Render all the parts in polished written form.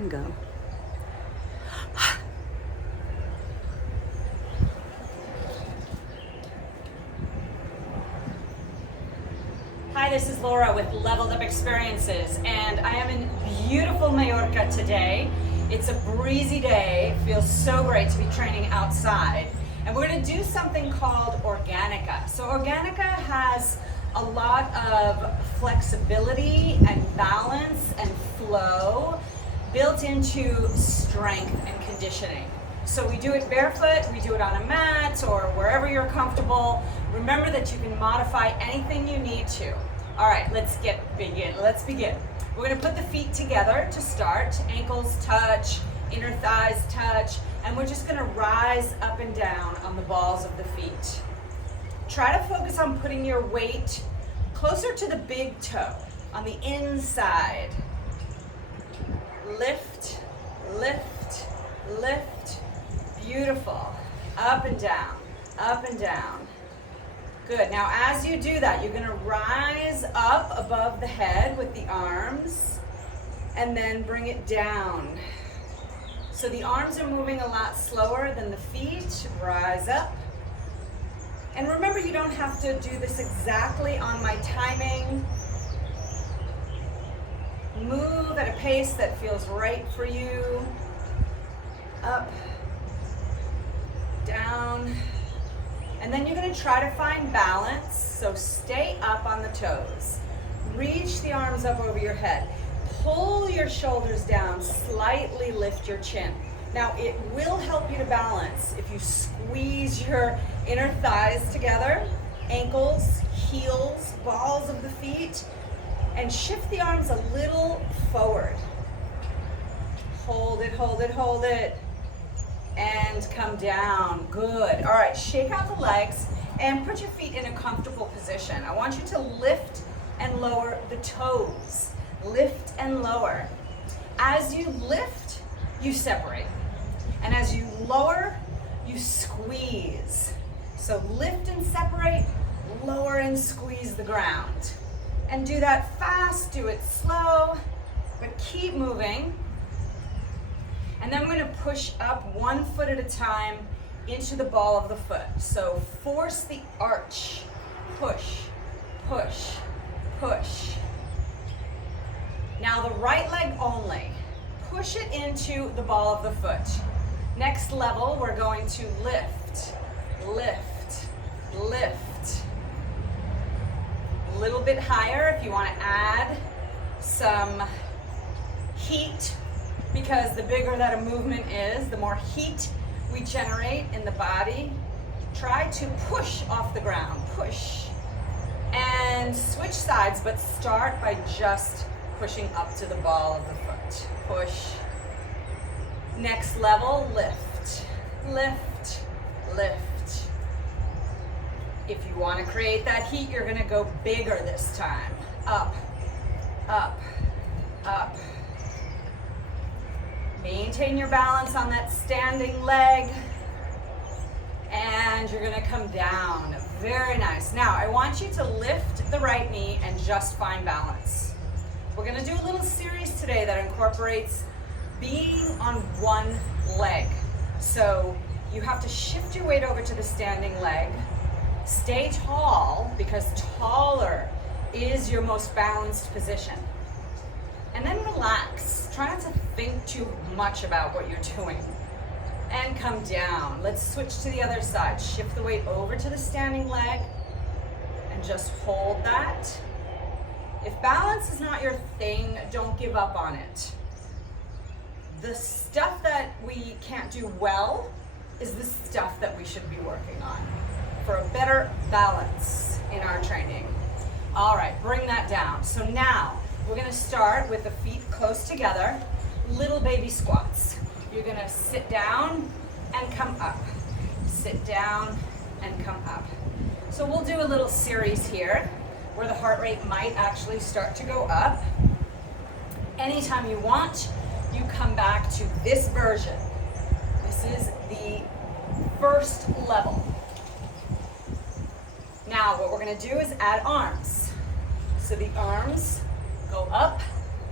and go. Hi, this is Laura with Leveled Up Experiences, and I am in beautiful Mallorca today. It's a breezy day. It feels so great to be training outside. And we're going to do something called Organica. So Organica has a lot of flexibility and balance and flow built into strength and conditioning. So we do it barefoot, we do it on a mat, or wherever you're comfortable. Remember that you can modify anything you need to. All right, let's begin. We're gonna put the feet together to start. Ankles touch, inner thighs touch, and we're just gonna rise up and down on the balls of the feet. Try to focus on putting your weight closer to the big toe, on the inside. Lift, lift, lift. Beautiful. Up and down, up and down. Good. Now as you do that, you're going to rise up above the head with the arms and then bring it down. So the arms are moving a lot slower than the feet. Rise up. And remember, you don't have to do this exactly on my timing. Move at a pace that feels right for you. Up, down, and then you're going to try to find balance. So stay up on the toes. Reach the arms up over your head. Pull your shoulders down, slightly lift your chin. Now it will help you to balance if you squeeze your inner thighs together, ankles, heels, balls of the feet, and shift the arms a little forward. Hold it, hold it, hold it. And come down. Good. All right, shake out the legs and put your feet in a comfortable position. I want you to lift and lower the toes. Lift and lower. As you lift, you separate. And as you lower, you squeeze. So lift and separate, lower and squeeze the ground. And do that fast, do it slow, but keep moving. And then we're going to push up 1 foot at a time into the ball of the foot. So force the arch. Push, push, push. Now the right leg only. Push it into the ball of the foot. Next level, we're going to lift, lift, lift. A little bit higher if you want to add some heat, because the bigger that a movement is, the more heat we generate in the body. Try to push off the ground, push. And switch sides, but start by just pushing up to the ball of the foot. Push. Next level, lift, lift, lift. If you want to create that heat, you're going to go bigger this time. Up, up, up. Maintain your balance on that standing leg. And you're going to come down. Very nice. Now, I want you to lift the right knee and just find balance. We're going to do a little series today that incorporates being on one leg. So you have to shift your weight over to the standing leg. Stay tall, because taller is your most balanced position. And then relax. Try not to think too much about what you're doing. And come down. Let's switch to the other side. Shift the weight over to the standing leg and just hold that. If balance is not your thing, don't give up on it. The stuff that we can't do well is the stuff that we should be working on for a better balance in our training. All right, bring that down. So now we're going to start with the feet close together, little baby squats. You're going to sit down and come up. Sit down and come up. So we'll do a little series here where the heart rate might actually start to go up. Anytime you want, you come back to this version. This is the first level. Now what we're going to do is add arms. So the arms go up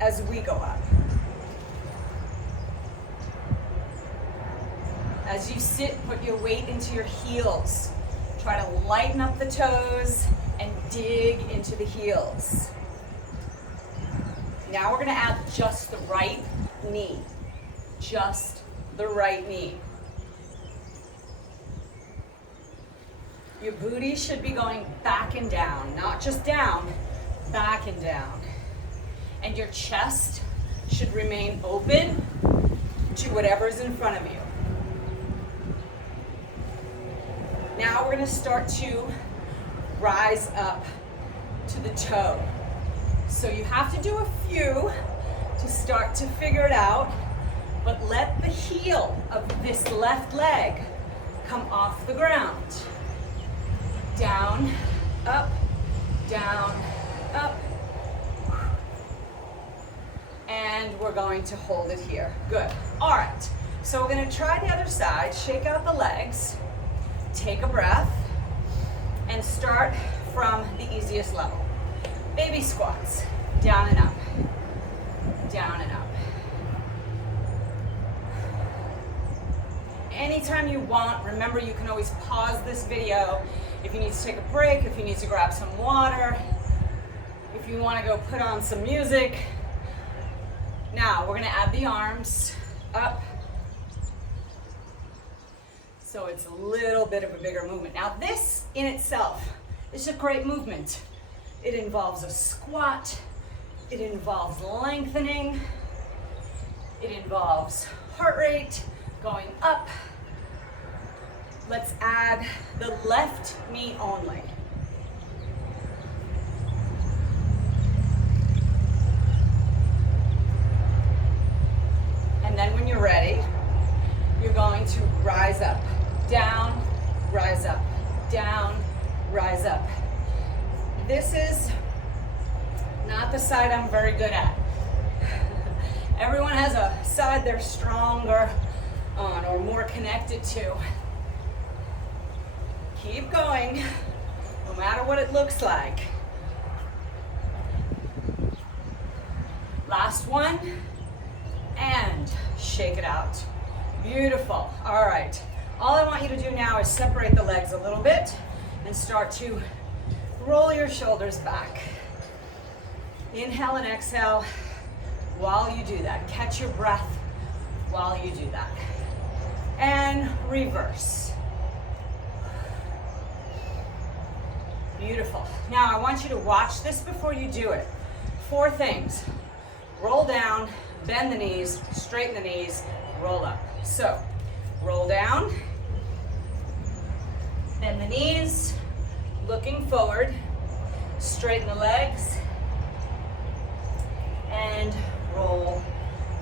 as we go up. As you sit, put your weight into your heels. Try to lighten up the toes and dig into the heels. Now we're gonna add just the right knee. Just the right knee. Your booty should be going back and down, not just down, back and down. And your chest should remain open to whatever's in front of you. Now we're going to start to rise up to the toe. So you have to do a few to start to figure it out, but let the heel of this left leg come off the ground. Down, up, down, up. And we're going to hold it here. Good. All right. So we're going to try the other side. Shake out the legs. Take a breath. And start from the easiest level. Baby squats. Down and up. Down and up. Anytime you want, remember you can always pause this video if you need to take a break, if you need to grab some water, if you want to go put on some music. Now we're going to add the arms up. So it's a little bit of a bigger movement. Now this in itself is a great movement. It involves a squat. It involves lengthening. It involves heart rate going up. Let's add the left knee only. And then when you're ready, you're going to rise up, down, rise up, down, rise up. This is not the side I'm very good at. Everyone has a side they're stronger on or more connected to. Keep going, no matter what it looks like. Last one, and shake it out. Beautiful. All right. All I want you to do now is separate the legs a little bit and start to roll your shoulders back. Inhale and exhale while you do that. Catch your breath while you do that. And reverse. Beautiful. Now I want you to watch this before you do it. 4 things. Roll down, bend the knees, straighten the knees, roll up. So, roll down, bend the knees, looking forward, straighten the legs, and roll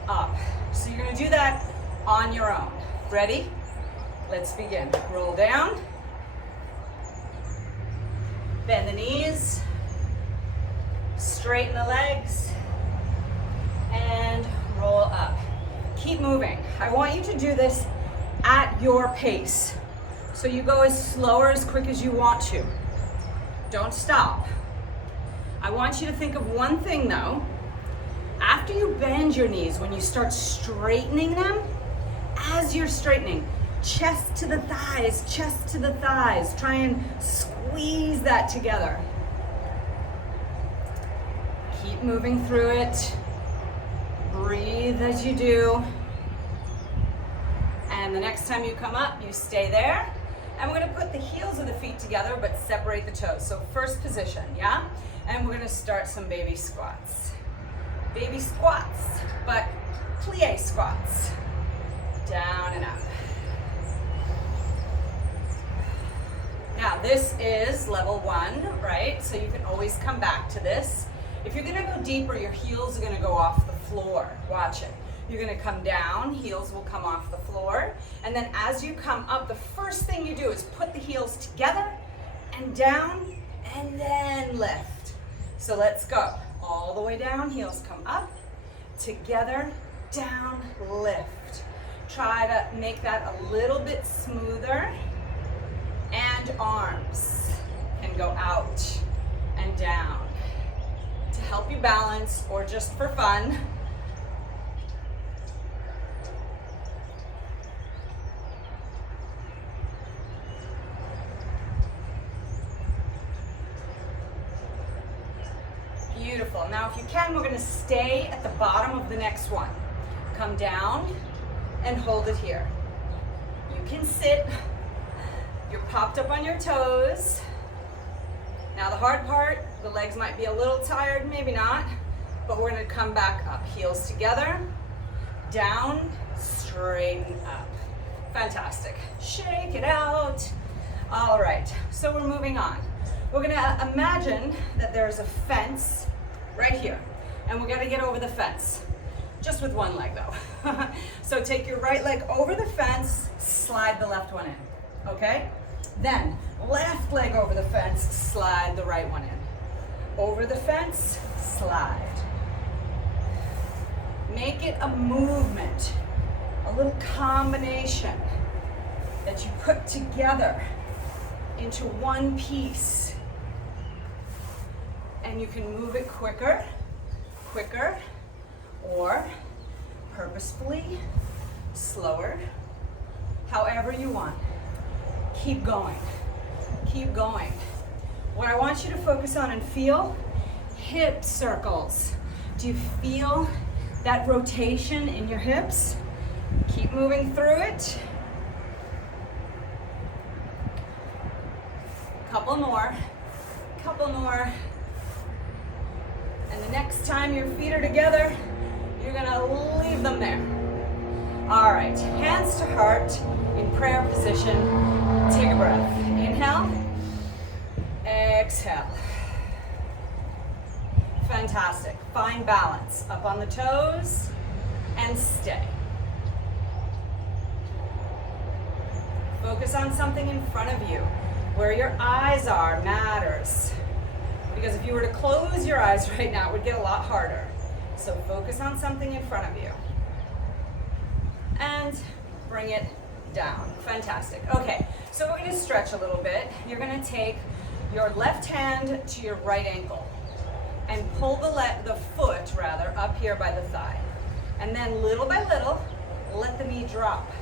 up. So you're going to do that on your own. Ready? Let's begin. Roll down, bend the knees, straighten the legs, and roll up. Keep moving. I want you to do this at your pace. So you go as slow or as quick as you want to. Don't stop. I want you to think of one thing though. After you bend your knees, when you start straightening them, as you're straightening, chest to the thighs, chest to the thighs. Try and squeeze that together. Keep moving through it. Breathe as you do. And the next time you come up, you stay there. And we're going to put the heels of the feet together, but separate the toes. So first position, yeah? And we're going to start some baby squats. Baby squats, but plie squats. Down and up. Now this is level 1, right? So you can always come back to this. If you're gonna go deeper, your heels are gonna go off the floor. Watch it. You're gonna come down, heels will come off the floor. And then as you come up, the first thing you do is put the heels together and down and then lift. So let's go. All the way down, heels come up, together, down, lift. Try to make that a little bit smoother. And arms can go out and down. To help you balance or just for fun. Beautiful. Now if you can, we're gonna stay at the bottom of the next one. Come down and hold it here. You can sit, you're popped up on your toes. Now the hard part, the legs might be a little tired, maybe not, but we're gonna come back up. Heels together, down, straighten up. Fantastic. Shake it out. All right, so we're moving on. We're gonna imagine that there's a fence right here, and we're gonna get over the fence, just with one leg though. So take your right leg over the fence, slide the left one in, okay? Then, left leg over the fence, slide the right one in. Over the fence, slide. Make it a movement, a little combination that you put together into one piece. And you can move it quicker, or purposefully slower, however you want. Keep going, keep going. What I want you to focus on and feel, hip circles. Do you feel that rotation in your hips? Keep moving through it. Couple more. And the next time your feet are together, you're gonna leave them there. All right, hands to heart in prayer position. Take a breath. Inhale, exhale. Fantastic. Find balance. Up on the toes and stay. Focus on something in front of you. Where your eyes are matters. Because if you were to close your eyes right now, it would get a lot harder. So focus on something in front of you. And bring it down. Fantastic. Okay, so we're going to stretch a little bit. You're going to take your left hand to your right ankle and pull the foot up here by the thigh. And then little by little, let the knee drop.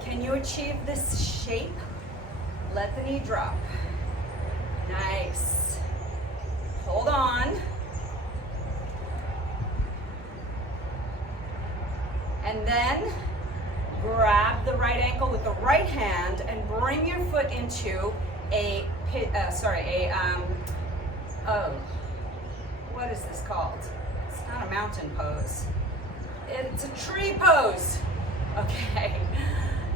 Can you achieve this shape? Let the knee drop. Nice. Hold on. And then grab the right ankle with the right hand and bring your foot into what is this called? It's not a mountain pose. It's a tree pose. Okay.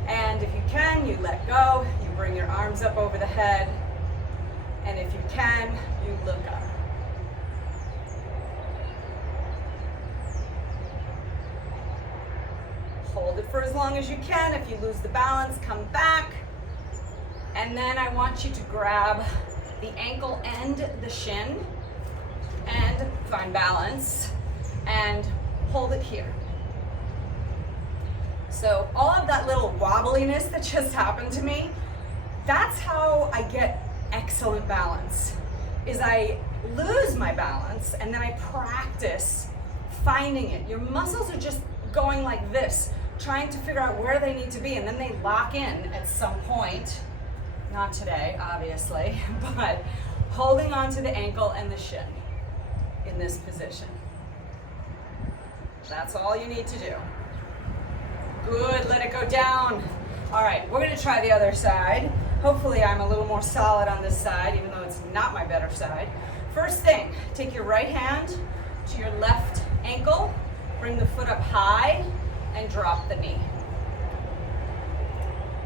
And if you can, you let go. You bring your arms up over the head. And if you can, you look up. Hold it for as long as you can. If you lose the balance, come back. And then I want you to grab the ankle and the shin and find balance and hold it here. So all of that little wobbliness that just happened to me, that's how I get excellent balance, is I lose my balance and then I practice finding it. Your muscles are just going like this, trying to figure out where they need to be, and then they lock in at some point. Not today, obviously, but holding on to the ankle and the shin in this position. That's all you need to do. Good, let it go down. All right, we're gonna try the other side. Hopefully I'm a little more solid on this side, even though it's not my better side. First thing, take your right hand to your left ankle, bring the foot up high, and drop the knee.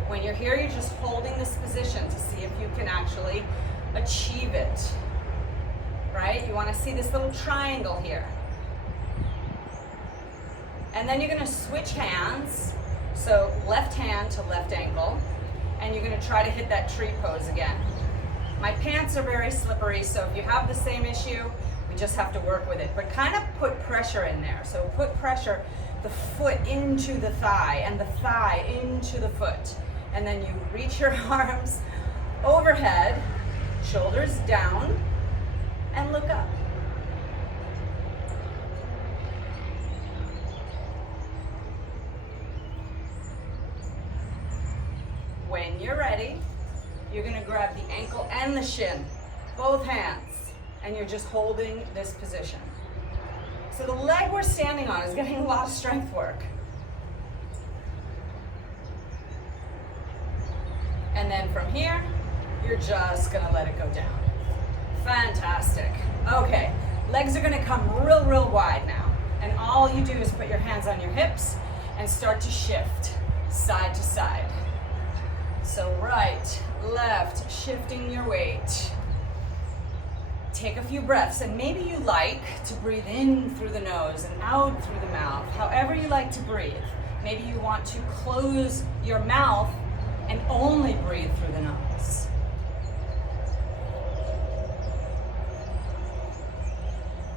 When you're here, you're just holding this position to see if you can actually achieve it, right? You wanna see this little triangle here. And then you're gonna switch hands, so left hand to left ankle, and you're gonna try to hit that tree pose again. My pants are very slippery, so if you have the same issue, we just have to work with it. But kind of put pressure in there. So put pressure, the foot into the thigh, and the thigh into the foot. And then you reach your arms overhead, shoulders down, and look up. When you're ready, you're gonna grab the ankle and the shin, both hands, and you're just holding this position. So the leg we're standing on is getting a lot of strength work. And then from here, you're just gonna let it go down. Fantastic. Okay, legs are gonna come real wide now. And all you do is put your hands on your hips and start to shift side to side. So right, left, shifting your weight. Take a few breaths, and maybe you like to breathe in through the nose and out through the mouth, however you like to breathe. Maybe you want to close your mouth and only breathe through the nose.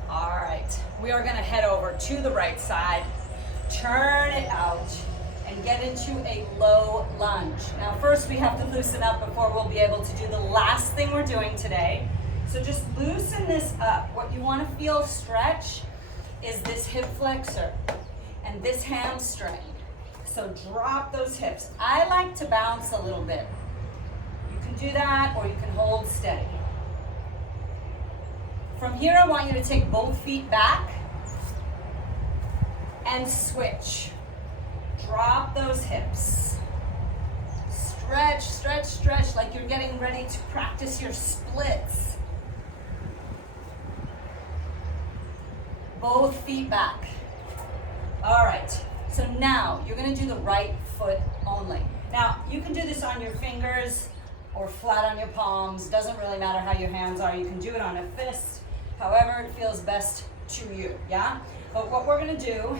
All right, we are gonna head over to the right side, turn it out, and get into a low lunge. Now first we have to loosen up before we'll be able to do the last thing we're doing today. So just loosen this up. What you want to feel stretch is this hip flexor and this hamstring. So drop those hips. I like to bounce a little bit. You can do that, or you can hold steady. From here, I want you to take both feet back and switch. Drop those hips. Stretch, stretch, stretch, like you're getting ready to practice your splits. Both feet back. All right, so now you're gonna do the right foot only. Now, you can do this on your fingers or flat on your palms. Doesn't really matter how your hands are. You can do it on a fist, however it feels best to you, yeah? But what we're gonna do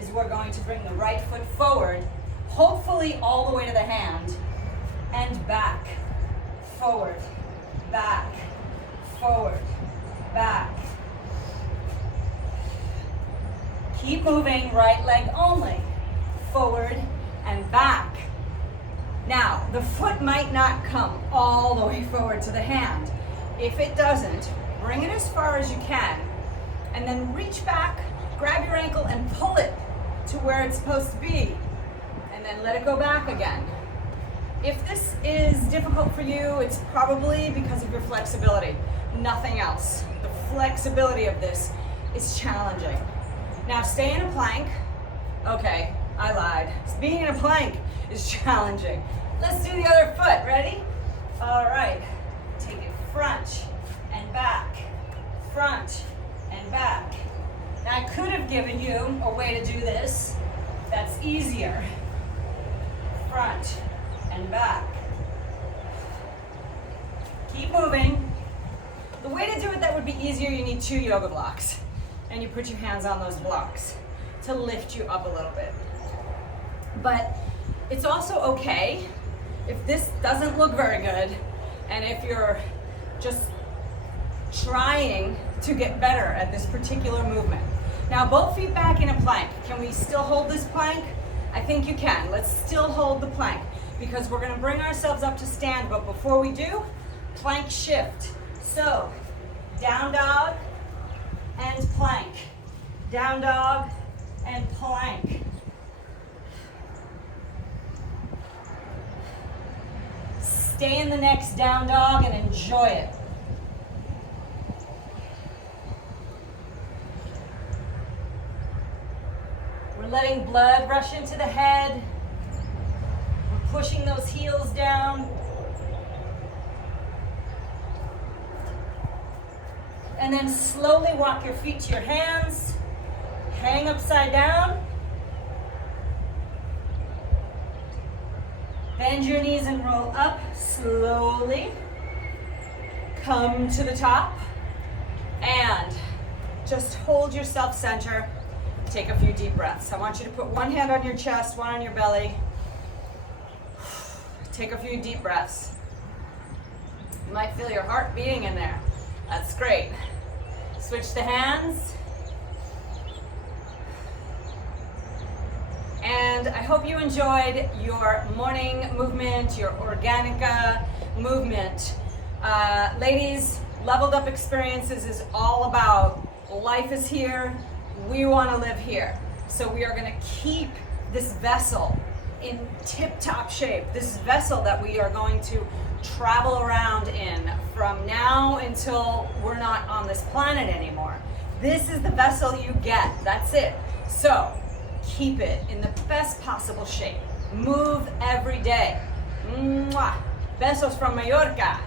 is we're going to bring the right foot forward, hopefully all the way to the hand, and back, forward, back, forward, back. Keep moving, right leg only, forward and back. Now, the foot might not come all the way forward to the hand. If it doesn't, bring it as far as you can, and then reach back, grab your ankle and pull it to where it's supposed to be, and then let it go back again. If this is difficult for you, it's probably because of your flexibility, nothing else. The flexibility of this is challenging. Now stay in a plank. Okay, I lied. Being in a plank is challenging. Let's do the other foot, ready? All right, take it front and back, front and back. Now I could have given you a way to do this that's easier. Front and back. Keep moving. The way to do it that would be easier, you need 2 yoga blocks. And you put your hands on those blocks to lift you up a little bit. But it's also okay if this doesn't look very good, and if you're just trying to get better at this particular movement. Now both feet back in a plank. Can we still hold this plank? I think you can. Let's still hold the plank, because we're gonna bring ourselves up to stand, but before we do, plank shift. So, down dog, and plank. Down dog and plank. Stay in the next down dog and enjoy it. We're letting blood rush into the head. We're pushing those heels down. And then slowly walk your feet to your hands. Hang upside down. Bend your knees and roll up slowly. Come to the top. And just hold yourself center. Take a few deep breaths. I want you to put one hand on your chest, one on your belly. Take a few deep breaths. You might feel your heart beating in there. That's great. Switch the hands. And I hope you enjoyed your morning movement, your Organica movement. Ladies, Leveled Up Experiences is all about life is here, we want to live here. So we are going to keep this vessel in tip-top shape, this vessel that we are going to travel around in from now until we're not on this planet anymore. This is the vessel you get. That's it. So keep it in the best possible shape. Move every day. Mwah. Besos from Mallorca.